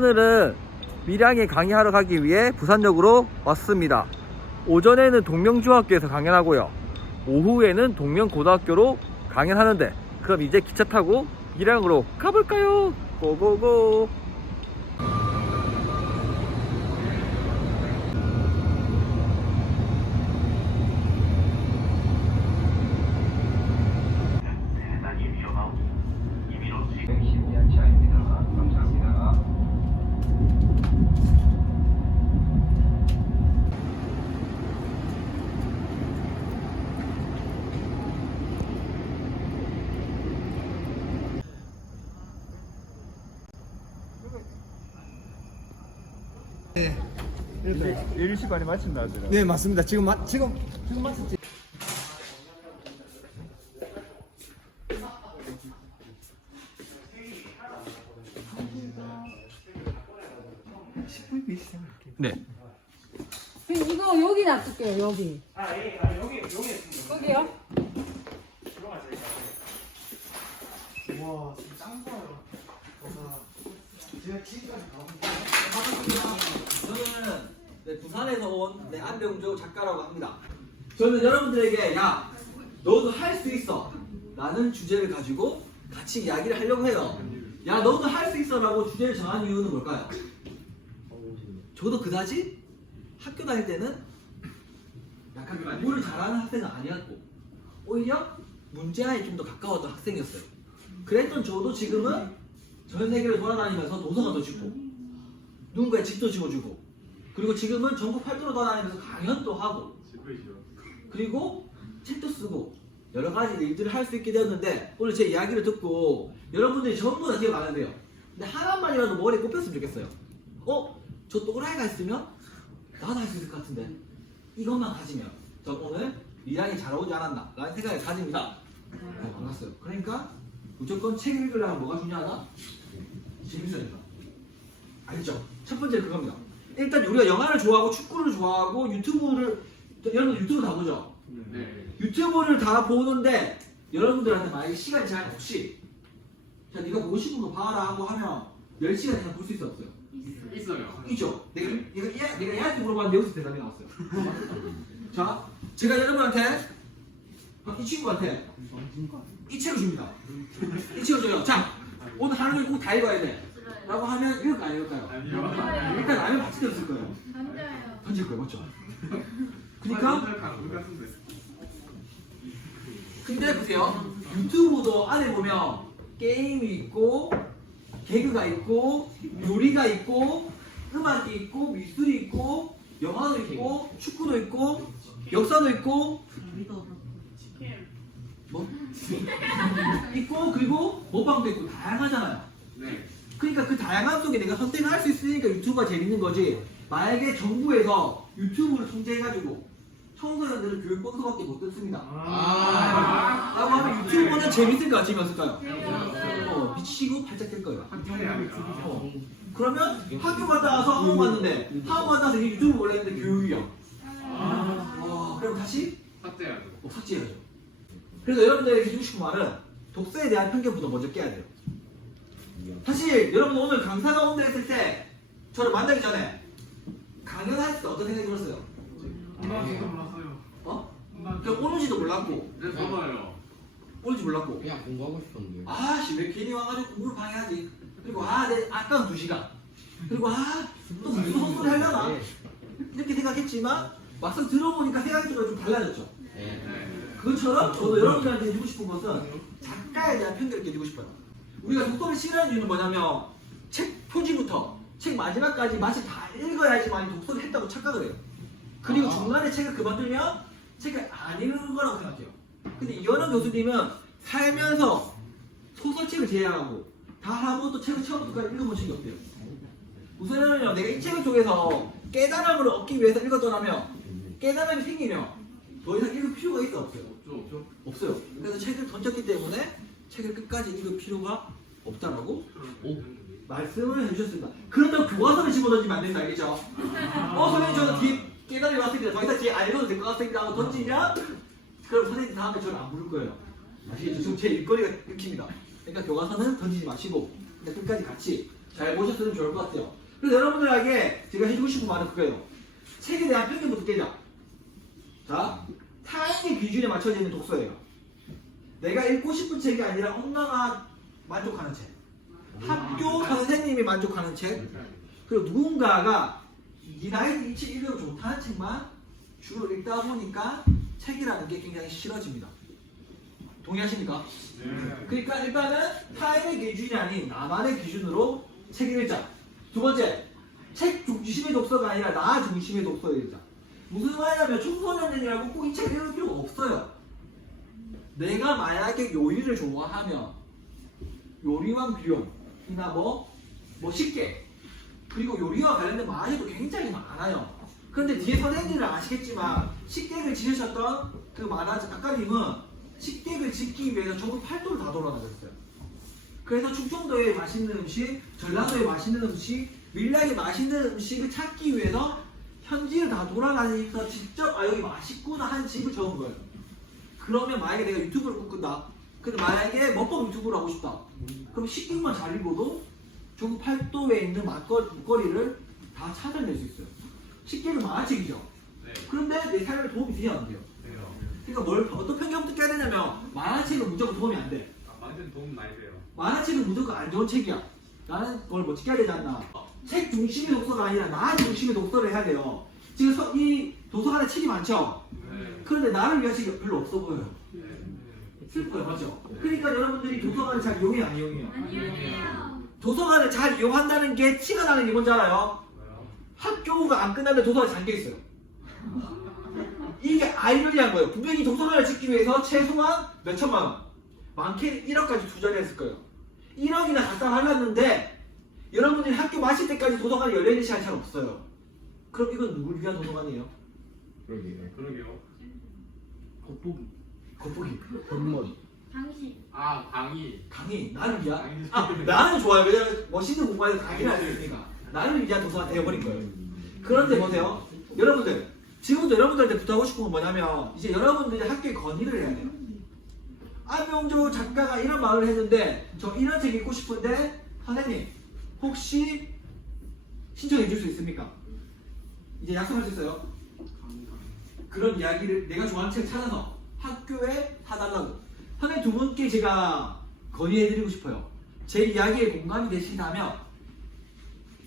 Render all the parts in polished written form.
오늘은 밀양에 강의하러 가기 위해 부산역으로 왔습니다. 오전에는 동명중학교에서 강연하고요, 오후에는 동명고등학교로 강연하는데, 그럼 이제 기차 타고 밀양으로 가볼까요? 고고고. 네. 1시 반에 마친다 하더라. 네, 맞습니다. 지금 마쳤지. 네. 이거 여기 놔둘게요. 여기. 여기요? 와, 짱 좋아요. 제가 지금까지 저는 부산에서 온 안병조 작가라고 합니다. 저는 여러분들에게 야, 너도 할 수 있어 라는 주제를 가지고 같이 이야기를 하려고 해요. 야, 너도 할 수 있어 라고 주제를 정한 이유는 뭘까요? 저도 그다지 학교 다닐 때는 약간 공부를 잘하는 학생은 아니었고, 오히려 문제아에 좀 더 가까웠던 학생이었어요. 그랬던 저도 지금은 전 세계를 돌아다니면서 도서관도 짓고 누군가의 집도 지어주고, 그리고 지금은 전국 팔도로 돌아다니면서 강연도 하고, 그리고 책도 쓰고 여러 가지 일들을 할 수 있게 되었는데, 오늘 제 이야기를 듣고 여러분들이 전부 다 기억 안 한대요. 근데 하나만이라도 머리에 꼽혔으면 좋겠어요. 저 또라이가 있으면 나도 할 수 있을 것 같은데, 이것만 가지면 저 오늘 밀양이 잘 오지 않았나 라는 생각을 가집니다. 네, 반갑어요. 그러니까 무조건 책 읽으려면 뭐가 중요하다? 재밌어야 된다. 알죠? 첫 번째 그겁니다. 일단 우리가 영화를 좋아하고 축구를 좋아하고 유튜브를, 여러분들 유튜브 다 보죠? 네. 유튜브를 다 보는데 여러분들한테 만약에 시간이 잘 없이, 자 네가 보고 싶은 거 봐라 하고 하면 10시간 이상 볼 수 있어 없어요? 있어요. 있죠? 내가 얘한테 물어봤는데 여기서 대답이 나왔어요. 자, 제가 여러분한테 이 친구한테 이 책을 줍니다. 이 책을 줘요. 자, 오늘 하루 종일 꼭 다 읽어야 돼 라고 하면 읽을까요 안 읽을까요? 아니요. 일단 라면 같이 던질 거예요. 던질 거예요. 맞죠? 그러니까 근데 보세요, 유튜브도 안에 보면 게임이 있고 개그가 있고 요리가 있고 음악이 있고 미술이 있고 영화도 있고 축구도 있고 역사도 있고 뭐? 있고, 그리고 먹방도 있고 다양하잖아요. 네. 그러니까 그 다양한 속에 내가 선택을 할 수 있으니까 유튜브가 재밌는 거지. 만약에 정부에서 유튜브를 통제해가지고 청소년들을 교육봉사밖에 못 듣습니다 라고 하면 유튜브는 재밌을까 재미없을까요? 미치고 팔짝 될 거예요. 그러면 학교 갔다 와서 학원 갔는데, 학원 갔다 와서 유튜브 올렸는데 교육이요. 그럼 다시 삭제해야죠. 삭제해야죠. 그래서 여러분들에게 해주고 싶은 말은 독서에 대한 편견부터 먼저 깨야 돼요. 사실 여러분 오늘 강사가 온다 했을 때 저를 만나기 전에 강연할 때 어떤 생각이 들었어요? 몰랐어요. 그냥 오는지도 몰랐고, 네, 저도요. 오는지 몰랐고, 그냥 공부하고 싶었는데. 아씨 왜 괜히 와가지고 공부를 방해하지, 그리고 내 아까운 2시간, 그리고 또 무슨 헛소리 하려나 이렇게 생각했지만 막상 들어보니까 생각이 좀 달라졌죠. 네. 그것처럼 저도 여러분들한테 해주고 싶은 것은 작가에 대한 편견을 깨주고 싶어요. 우리가 독서를 싫어하는 이유는 뭐냐면 책 표지부터 책 마지막까지 마치 다 읽어야지만 독서를 했다고 착각을 해요. 그리고 중간에 책을 그만두면 책을 안 읽는 거라고 생각해요. 근데 이현우 교수님은 살면서 소설책을 제외하고 다 한 번도 책을 처음부터까지 읽어본 적이 없대요. 우선은요, 내가 이 책을 통해서 깨달음을 얻기 위해서 읽었더라면 깨달음이 생기면 더 이상 읽을 필요가 있어 없어요? 없어요. 그래서 책을 던졌기 때문에 책을 끝까지 읽을 필요가 없다라고 말씀을 해주셨습니다. 그런다고 교과서를 집어던지면 안 된다, 알겠죠? 선생님 저는 뒤에 깨달음이 왔습니다. 더 이상 뒤에 안 읽어도 될 것 같습니다 하고 던지냐? 그럼 선생님 다음에 저를 안 부를 거예요. 아시겠죠? 지금 제 일거리가 끊깁니다. 그러니까 교과서는 던지지 마시고 그냥 끝까지 같이 잘 보셨으면 좋을 것 같아요. 그래서 여러분들에게 제가 해주고 싶은 말은 그거예요. 책에 대한 편견부터 깨자. 자, 타인의 기준에 맞춰져 있는 독서예요. 내가 읽고 싶은 책이 아니라 엄마가 만족하는 책, 학교 선생님이 만족하는 책, 그리고 누군가가 이 나이 이 책 읽으면 좋다는 책만 주로 읽다 보니까 책이라는 게 굉장히 싫어집니다. 동의하십니까? 그러니까 일단은 타인의 기준이 아닌 나만의 기준으로 책을 읽자. 두 번째, 책 중심의 독서가 아니라 나 중심의 독서를 읽자. 무슨 말이냐면 청소년이라고 꼭 이 책을 읽을 필요가 없어요. 내가 만약에 요리를 좋아하면 요리왕 비룡이나 뭐 식객, 그리고 요리와 관련된 만화책도 굉장히 많아요. 그런데 뒤에 선생님들은 아시겠지만 식객을 지으셨던 그 만화 작가님은 식객을 짓기 위해서 전국 팔도를 다 돌아다녔어요. 그래서 충청도에 맛있는 음식, 전라도에 맛있는 음식, 밀양에 맛있는 음식을 찾기 위해서 현지를 다 돌아다니면서 직접 여기 맛있구나 하는 집을 적은 거예요. 그러면 만약에 내가 유튜브를 꿈꾼다. 근데 만약에 먹방 유튜브를 하고 싶다. 그럼 식객만 잘 읽어도 전국 팔도에 있는 먹거리를 다 찾아낼 수 있어요. 식객은 만화책이죠. 네. 그런데 내 삶에 도움이 돼야 안 돼요. 돼요. 그러니까 어떤 편견부터 깨야 되냐면 만화책은 무조건 도움이 안 돼. 완전 도움 많이 돼요. 만화책은 무조건 안 좋은 책이야. 나는 그걸 뭐 지켜야 되지 않나. 책 중심의 독서가 아니라 나 중심의 독서를 해야 돼요. 지금 이 도서관에 책이 많죠? 네. 그런데 나를 위한 책이 별로 없어 보여요. 네. 슬퍼요, 맞죠? 그러니까 여러분들이 도서관을 잘 이용해요, 안 이용해요? 아니요. 도서관을 잘 이용한다는 게 티가 나는 게 뭔지 알아요? 뭐요? 학교가 안 끝났는데 도서관에 잠겨있어요. 이게 아이러니한 거예요. 분명히 도서관을 짓기 위해서 최소한 몇 천만 원, 많게 1억까지 투자를 했을 거예요. 1억이나 갖다 하려는데 여러분들이 학교 마칠 때까지 도서관이 열려있는 시간이 잘 없어요. 그럼 이건 누굴 위한 도서관이에요? 그러게요. 겉보기. 당신. 아, 방이. 강의. 나를 위한? 나는 좋아요. 왜냐면 멋있는 공부에서 강의를 할 수 있으니까. 나를 위한 도서관 되어버린 거예요. 그런데 보세요. 여러분들, 지금부터 여러분들한테 부탁하고 싶은 건 뭐냐면 이제 여러분들이 학교에 건의를 해야 돼요. 안명조 작가가 이런 말을 했는데 저 이런 책 읽고 싶은데 선생님 혹시 신청해 줄 수 있습니까? 이제 약속할 수 있어요. 그런 이야기를 내가 좋아하는 책 찾아서 학교에 사달라고. 선생님 두 분께 제가 건의해드리고 싶어요. 제 이야기에 공감이 되신다면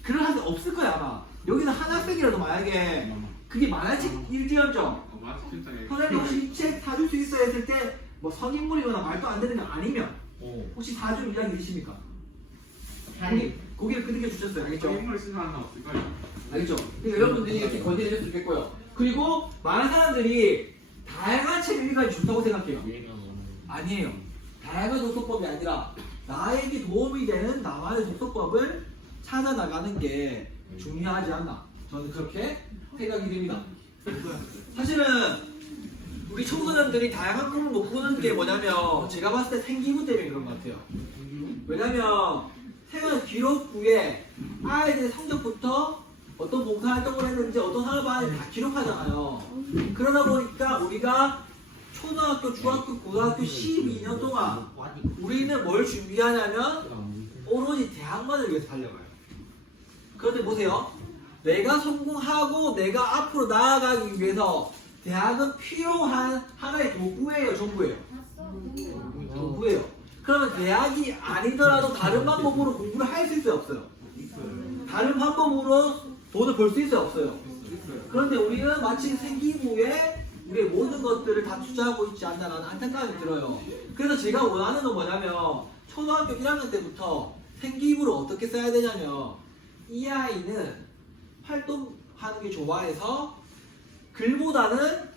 그런 학생 없을 거야 아마. 여기서 한 학생이라도 만약에 그게 만화책 일지연정 맞아, 진짜. 선생님 혹시 이 책 사줄 수 있어요 했을 때 뭐 선인물이거나 말도 안 되는 거 아니면 혹시 사줄 의향이 있으십니까? 고개를 끄덕여 주셨어요. 알겠죠? 인물 쓰는 사람 없을까요? 알겠죠? 그러니까 여러분들이 이렇게 건의해 줄 수 있겠고요. 그리고 많은 사람들이 다양한 책을 읽어야 좋다고 생각해요. 아니에요. 다양한 독서법이 아니라 나에게 도움이 되는 나만의 독서법을 찾아 나가는 게 중요하지 않나. 저는 그렇게 생각이 됩니다. 사실은 우리 청소년들이 다양한 꿈을 못 꾸는 게 뭐냐면 제가 봤을 때 생기부 때문에 그런 것 같아요. 왜냐면 생활 기록부에 아이들의 성적부터 어떤 봉사활동을 했는지 어떤 산업안을 다 기록하잖아요. 그러다 보니까 우리가 초등학교, 중학교, 고등학교 12년 동안 우리는 뭘 준비하냐면 오로지 대학만을 위해서 달려가요. 그런데 보세요. 내가 성공하고 내가 앞으로 나아가기 위해서 대학은 필요한 하나의 도구예요, 전부예요. 도구예요. 그러면 대학이 아니더라도 다른 방법으로 공부를 할 수 있어요, 없어요? 다른 방법으로 돈을 벌 수 있어요, 없어요? 그런데 우리는 마치 생기부에 우리의 모든 것들을 다 투자하고 있지 않나라는 안타까움이 들어요. 그래서 제가 원하는 건 뭐냐면 초등학교 1학년 때부터 생기부를 어떻게 써야 되냐면 이 아이는 활동하는 게 좋아해서 글보다는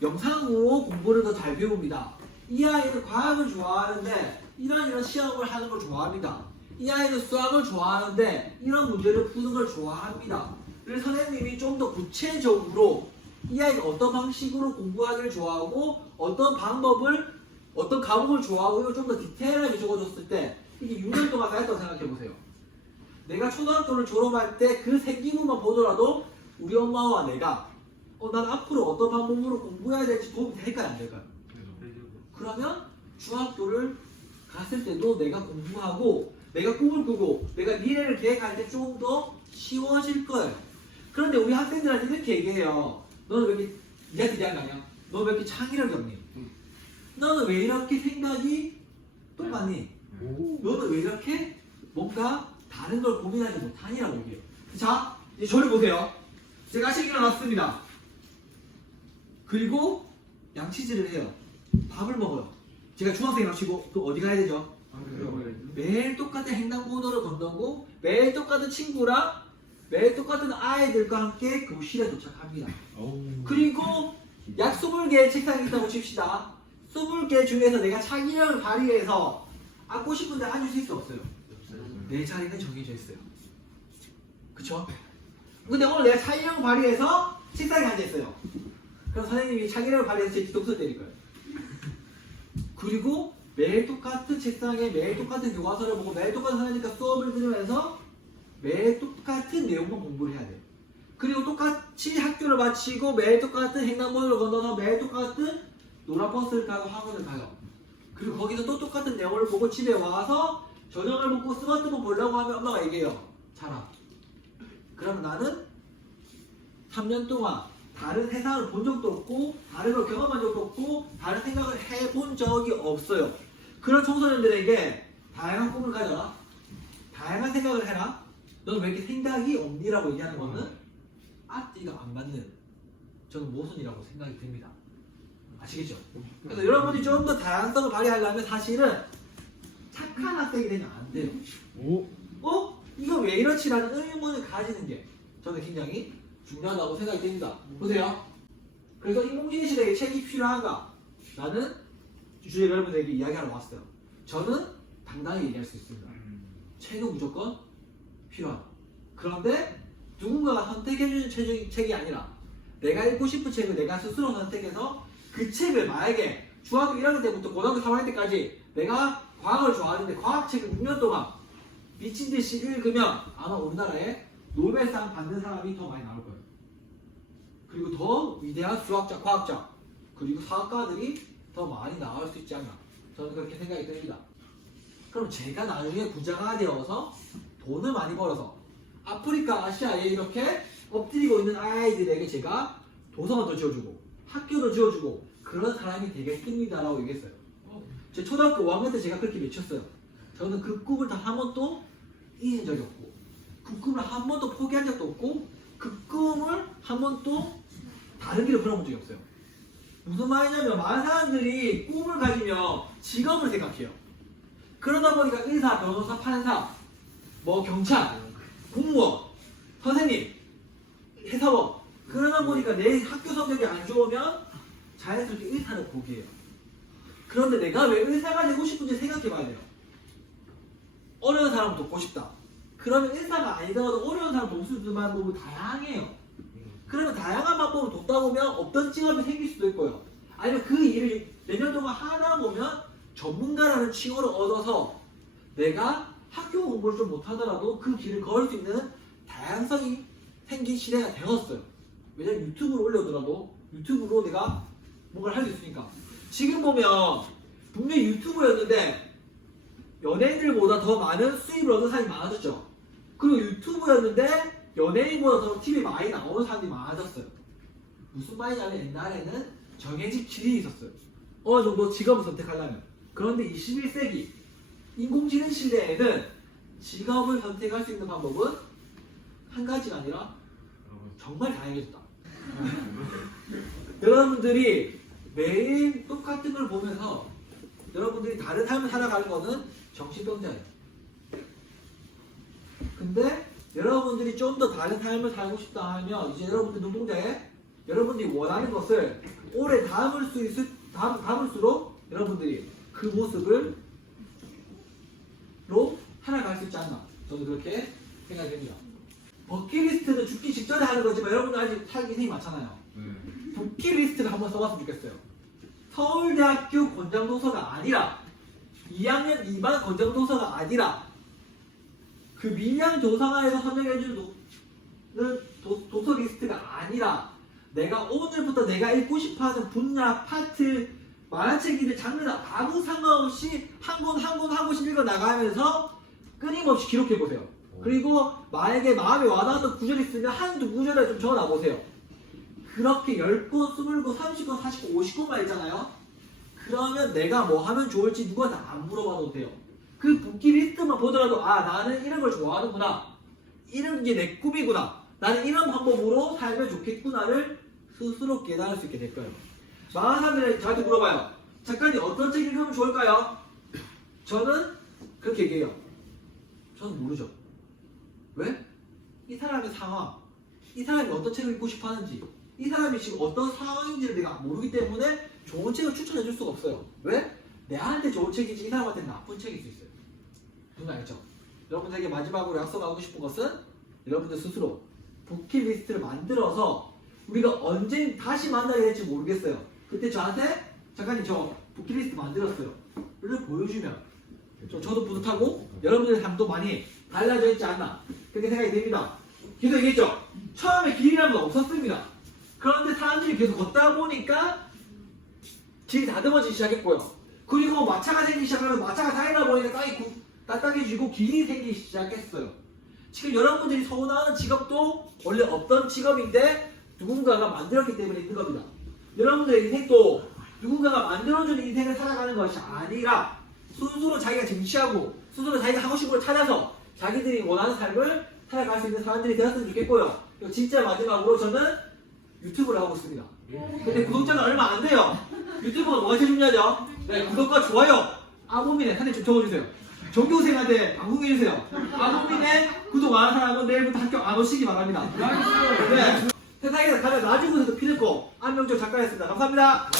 영상으로 공부를 더 잘 배웁니다. 이 아이는 과학을 좋아하는데 이런 시험을 하는 걸 좋아합니다. 이 아이는 수학을 좋아하는데 이런 문제를 푸는 걸 좋아합니다. 그래서 선생님이 좀 더 구체적으로 이 아이가 어떤 방식으로 공부하기를 좋아하고 어떤 과목을 좋아하고 이걸 좀 더 디테일하게 적어줬을 때 이게 6년 동안 쌓였다고 생각해보세요. 내가 초등학교를 졸업할 때 그 생기부만 보더라도 우리 엄마와 내가 난 앞으로 어떤 방법으로 공부해야 될지 도움이 될까요? 안 될까요? 그러면 중학교를 갔을 때도 내가 공부하고 내가 꿈을 꾸고 내가 미래를 계획할 때 좀 더 쉬워질 거예요. 그런데 우리 학생들한테 이렇게 얘기해요. 너는 왜 이렇게 니한테 얘기한 거 아니야? 너 왜 이렇게 창의력이 없니? 너는 왜 이렇게 생각이 똑같니? 너는 왜 이렇게 뭔가 다른 걸 고민하지 못하니라고 얘기해요. 자, 이제 저를 보세요. 제가 아침에 일어났습니다. 그리고 양치질을 해요. 밥을 먹어요. 제가 중학생이라고 치고 또 어디 가야 되죠? 매일 똑같은 횡단보도를 건너고 매일 똑같은 친구랑 매일 똑같은 아이들과 함께 교실에 도착합니다. 그리고 약 20개의 책상이 있다고 칩시다. 20개 중에서 내가 창의력을 발휘해서 앉고 싶은데 앉을 수 있어 없어요? 내 자리는 정해져 있어요. 그쵸? 근데 오늘 내가 창의력을 발휘해서 책상에 앉아있어요. 그럼 선생님이 창의력을 발휘해서 제 뒤통수 때릴 거예요. 그리고 매일 똑같은 책상에 매일 똑같은 교과서를 보고 매일 똑같은 선생님과 수업을 들으면서 매일 똑같은 내용만 공부를 해야 돼요. 그리고 똑같이 학교를 마치고 매일 똑같은 횡단보도를 건너서 매일 똑같은 노란버스를 타고 학원을 가요. 그리고 거기서 또 똑같은 내용을 보고 집에 와서 저녁을 먹고 스마트폰 보려고 하면 엄마가 얘기해요. 자라. 그럼 나는 3년 동안 다른 세상을 본 적도 없고 다른 걸 경험한 적도 없고 다른 생각을 해본 적이 없어요. 그런 청소년들에게 다양한 꿈을 가져라. 다양한 생각을 해라. 너는 왜 이렇게 생각이 없니라고 얘기하는 거는 앞뒤가 안 맞는 저는 모순이라고 생각이 듭니다. 아시겠죠? 그래서 여러분이 좀 더 다양성을 발휘하려면 사실은 착한 학생이 되면 안 돼요. 이거 왜 이렇지라는 의문을 가지는 게 저는 굉장히 중요하다고 생각이 됩니다. 보세요. 그래서 인공지능 시대에 책이 필요한가? 나는 주제 여러분에게 이야기하러 왔어요. 저는 당당히 얘기할 수 있습니다. 책은 무조건 필요하다. 그런데 누군가가 선택해주는 책이 아니라 내가 읽고 싶은 책을 내가 스스로 선택해서 그 책을 만약에 중학교 1학년 때부터 고등학교 3학년 때까지 내가 과학을 좋아하는데 과학책을 6년 동안 미친 듯이 읽으면 아마 우리나라에 노벨상 받는 사람이 더 많이 나올 거예요. 그리고 더 위대한 수학자, 과학자, 그리고 사학가들이 더 많이 나올 수 있지 않나. 저는 그렇게 생각이 듭니다. 그럼 제가 나중에 부자가 되어서 돈을 많이 벌어서 아프리카, 아시아에 이렇게 엎드리고 있는 아이들에게 제가 도서관도 지어주고 학교도 지어주고 그런 사람이 되겠습니다라고 얘기했어요. 제 초등학교 5학년 때 제가 그렇게 외쳤어요. 저는 그 꿈을 단 한 번도 잊은 적이 없고 그 꿈을 한 번도 포기한 적도 없고 그 꿈을 한 번도 다른 길을 걸어본 적이 없어요. 무슨 말이냐면 많은 사람들이 꿈을 가지면 직업을 생각해요. 그러다 보니까 의사, 변호사, 판사, 뭐 경찰, 공무원, 선생님, 회사원 그러다 보니까 내 학교 성적이 안 좋으면 자연스럽게 의사를 보게 해요. 그런데 내가 왜 의사가 되고 싶은지 생각해 봐야 돼요. 어려운 사람을 돕고 싶다. 그러면 의사가 아니더라도 어려운 사람 돕을 수 있는 방법은 다양해요. 그러면 다양한 방법을 돕다 보면 어떤 직업이 생길 수도 있고요. 아니면 그 일을 몇 년 동안 하다 보면 전문가라는 칭호를 얻어서 내가 학교 공부를 좀 못하더라도 그 길을 걸을 수 있는 다양성이 생긴 시대가 되었어요. 왜냐면 유튜브를 올려더라도 유튜브로 내가 뭔가를 할 수 있으니까. 지금 보면 분명히 유튜브였는데 연예인들보다 더 많은 수입을 얻는 사람이 많아졌죠. 그리고 유튜브였는데 연예인보다 더 TV에 많이 나오는 사람들이 많아졌어요. 무슨 말이냐면 옛날에는 정해진 길이 있었어요. 어느 정도 직업을 선택하려면. 그런데 21세기 인공지능 시대에는 직업을 선택할 수 있는 방법은 한 가지가 아니라 정말 다양해졌다. 여러분들이 매일 똑같은 걸 보면서 여러분들이 다른 삶을 살아가는 거는 정신병자예요. 근데 여러분들이 좀 더 다른 삶을 살고 싶다 하면 이제 여러분들 눈동자에 여러분들이 원하는 것을 오래 담을수록 여러분들이 그 모습을 로 살아갈 수 있지 않나. 저는 그렇게 생각이 됩니다. 버킷리스트는 죽기 직전에 하는 거지만 여러분들 아직 살기 힘이 많잖아요. 버킷리스트를 한번 써봤으면 좋겠어요. 서울대학교 권장도서가 아니라 2학년 2반 권장도서가 아니라 그 밀양도서관에서 선정해주는 도서 리스트가 아니라 내가 오늘부터 내가 읽고 싶어하는 분야, 파트, 만화책이든 장르나 아무 상관없이 한 권 한 권씩 읽어 나가면서 끊임없이 기록해 보세요. 그리고 만약에 마음에 와닿는 구절이 있으면 한두 구절에 좀 적어놔 보세요. 그렇게 10권, 20권, 30권, 40권, 50권만 있잖아요. 그러면 내가 뭐 하면 좋을지 누구한테 안 물어봐도 돼요. 그 버킷리스트만 보더라도 아 나는 이런 걸 좋아하는구나. 이런 게 내 꿈이구나. 나는 이런 방법으로 살면 좋겠구나를 스스로 깨달을 수 있게 될 거예요. 많은 사람들이 저한테 물어봐요. 작가님 어떤 책 읽으면 좋을까요? 저는 그렇게 얘기해요. 저는 모르죠. 왜? 이 사람의 상황, 이 사람이 어떤 책을 읽고 싶어 하는지, 이 사람이 지금 어떤 상황인지를 내가 모르기 때문에 좋은 책을 추천해 줄 수가 없어요. 왜? 내한테 좋은 책이지 이 사람한테 나쁜 책일 수 있어요. 무슨 알죠? 여러분들에게 마지막으로 약속하고 싶은 것은 여러분들 스스로 버킷리스트를 만들어서 우리가 언제 다시 만나게 될지 모르겠어요. 그때 저한테 작가님 저 버킷리스트 만들었어요. 이걸 보여주면 저도 뿌듯하고 여러분들의 삶도 많이 달라져 있지 않나 그렇게 생각이 됩니다. 계속 얘기했죠. 처음에 길이라는 건 없었습니다. 그런데 사람들이 계속 걷다 보니까 길이 다듬어지기 시작했고요. 그리고 마차가 생기기 시작하면서 마차가 다니다 보니까 땅이 딱딱해지고 길이 생기기 시작했어요. 지금 여러분들이 서운하는 직업도 원래 없던 직업인데 누군가가 만들었기 때문에 있는 겁니다. 여러분들의 인생도 누군가가 만들어준 인생을 살아가는 것이 아니라 스스로 자기가 쟁취하고 스스로 자기가 하고 싶은 걸 찾아서 자기들이 원하는 삶을 살아갈 수 있는 사람들이 되었으면 좋겠고요. 그리고 진짜 마지막으로 저는 유튜브를 하고 있습니다. 근데 구독자가 얼마 안 돼요. 유튜브가 뭐가 제일 중요하죠? 네, 구독과 좋아요. 아범민의 사진 좀 적어주세요. 전교생한테 방송해주세요. 아범민의 구독 안 하는 사람은 내일부터 학교 안 오시기 바랍니다. 네. 세상에서 가장 낮은 곳에서 피는 거 안명조 작가였습니다. 감사합니다.